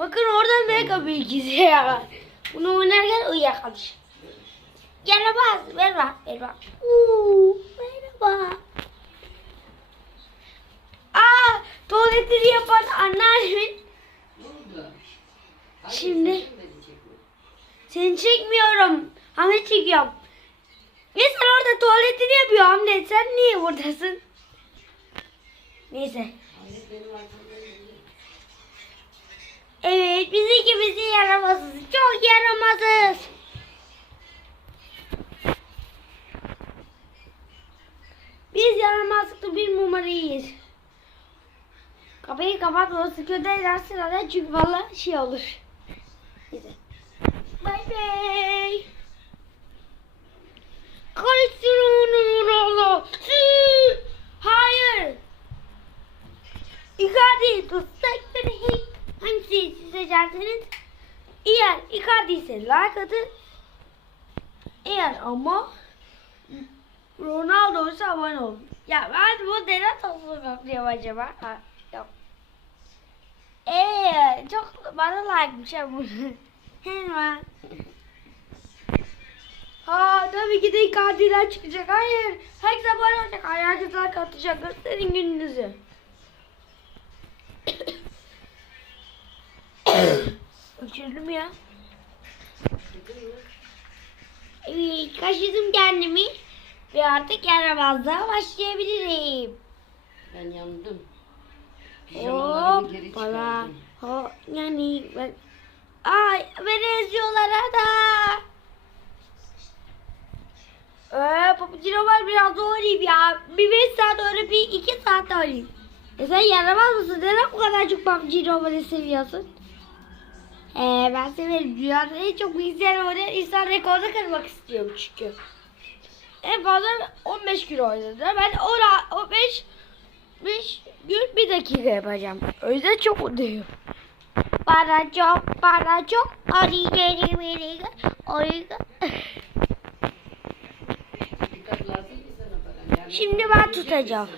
Bakın orada mega bilgisayar var. Bunu oynarken uyuyakalmış. Yaramaz. Ver bak. Ver bak. Uuu. Merhaba. Aa, tuvaletini yapan anneannemin. Şimdi seni çekmiyorum. Hamle çekiyorum. Sen orada tuvaletini yapıyor Hamlet. Sen niye buradasın? Neyse. Evet biz ikimiz de yaramazız. Çok yaramazız. Biz yaramazlıklı bir numarayız. Kapıyı kapat o sıkıntı edersin araya çünkü valla şey olur. Bay bay. Karıştırın onu. Hayır. Icardi tutsak beni siz seçerseniz eğer Icardi ise like atın. Eğer ama Ronaldo ise abone olun. Ya ben bu dene nasıl bakıyorum acaba? Ha, yok. Eee çok bana like'mış ya bunu. Hemen. Ha tabii ki de Icardi'den çıkacak. Hayır. Herkes abone olacak. Hayır herkes like atacak. Gösterin gününüzü. Uçurdum ya. Evet, kaşıdım kendimi ve artık yaramazlığa başlayabilirim. Ben yandım. Pijamalarımı geri Hop bana. çıkardım. Ho, yani ben... Ay beni eziyorlar da. Eee papucino var biraz da oynayayım ya. Bir 5 saat öyle bir 2 saat oynayayım. E sen yaramaz mısın? Neden bu kadar çok papucino var seviyorsun? Ee, ben severim. Dünyada en çok bilgisayar oynayan insan rekorunu kırmak istiyorum çünkü. En fazla 15 gün oynadım. Ben 10, 15 5 gün bir dakika yapacağım. O yüzden çok mutluyum. Para çok, para çok. Ki sana falan. Yani Şimdi ben tutacağım.